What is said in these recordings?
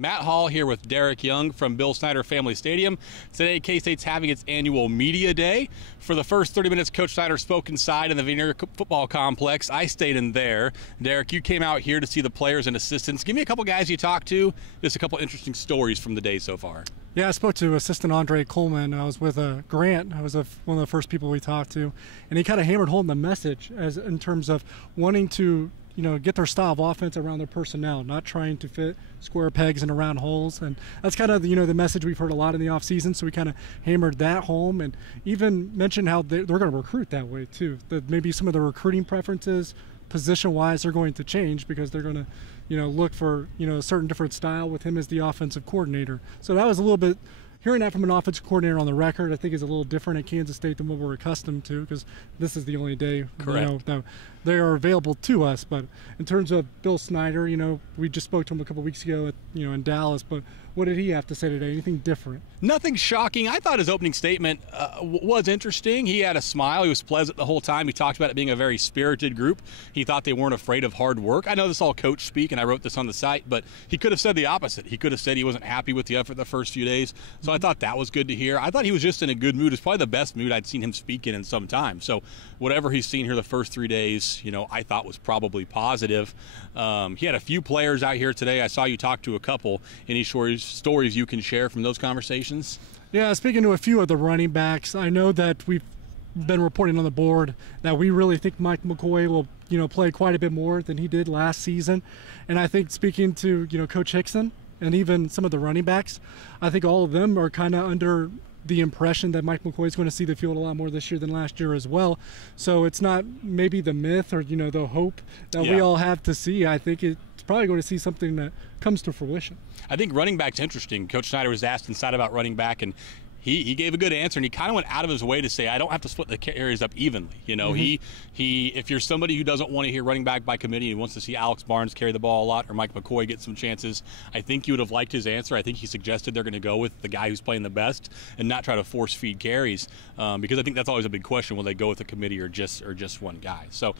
Matt Hall here with Derek Young from Bill Snyder Family Stadium. Today, K-State's having its annual media day. For the first 30 minutes, Coach Snyder spoke inside in the Veneer football complex. I stayed in there. Derek, you came out here to see the players and assistants. Give me a couple guys you talked to, just a couple interesting stories from the day so far. Yeah, I spoke to assistant Andre Coleman. I was with Grant. I was one of the first people we talked to, and he kind of hammered home the message as in terms of wanting to get their style of offense around their personnel, not trying to fit square pegs in round holes. And that's kind of, the message we've heard a lot in the offseason, so we kind of hammered that home and even mentioned how they're going to recruit that way too, that maybe some of the recruiting preferences position-wise are going to change because they're going to, look for, a certain different style with him as the offensive coordinator. So that was a little bit, hearing that from an offensive coordinator on the record, I think is a little different at Kansas State than what we're accustomed to, because this is the only day that they are available to us. But in terms of Bill Snyder, we just spoke to him a couple weeks ago in Dallas, but what did he have to say today? Anything different? Nothing shocking. I thought his opening statement was interesting. He had a smile. He was pleasant the whole time. He talked about it being a very spirited group. He thought they weren't afraid of hard work. I know this is all coach speak, and I wrote this on the site, but he could have said the opposite. He could have said he wasn't happy with the effort the first few days. So I thought that was good to hear. I thought he was just in a good mood. It's probably the best mood I'd seen him speak in some time. So whatever he's seen here the first 3 days, I thought was probably positive. He had a few players out here today. I saw you talk to a couple. Any stories you can share from those conversations? Yeah, speaking to a few of the running backs, I know that we've been reporting on the board that we really think Mike McCoy will, play quite a bit more than he did last season. And I think speaking to, Coach Hickson and even some of the running backs, I think all of them are kind of under the impression that Mike McCoy is going to see the field a lot more this year than last year as well. So it's not maybe the myth or, the hope that we all have to see. I think it's probably going to see something that comes to fruition. I think running back's interesting. Coach Snyder was asked inside about running back, and he gave a good answer, and he kind of went out of his way to say, I don't have to split the carries up evenly. He if you're somebody who doesn't want to hear running back by committee and wants to see Alex Barnes carry the ball a lot or Mike McCoy get some chances, I think you would have liked his answer. I think he suggested they're going to go with the guy who's playing the best and not try to force feed carries, because I think that's always a big question, will they go with a committee or just one guy. So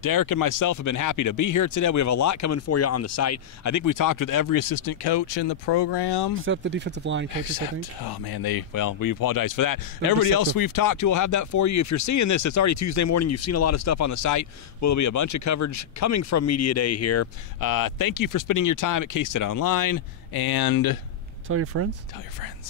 Derek and myself have been happy to be here today. We have a lot coming for you on the site. I think we talked with every assistant coach in the program. Except the defensive line coaches, I think. Oh, man, we apologize for that. Everybody else we've talked to will have that for you. If you're seeing this, it's already Tuesday morning. You've seen a lot of stuff on the site. Well, there'll be a bunch of coverage coming from Media Day here. Thank you for spending your time at K-StateOnline, and tell your friends. Tell your friends.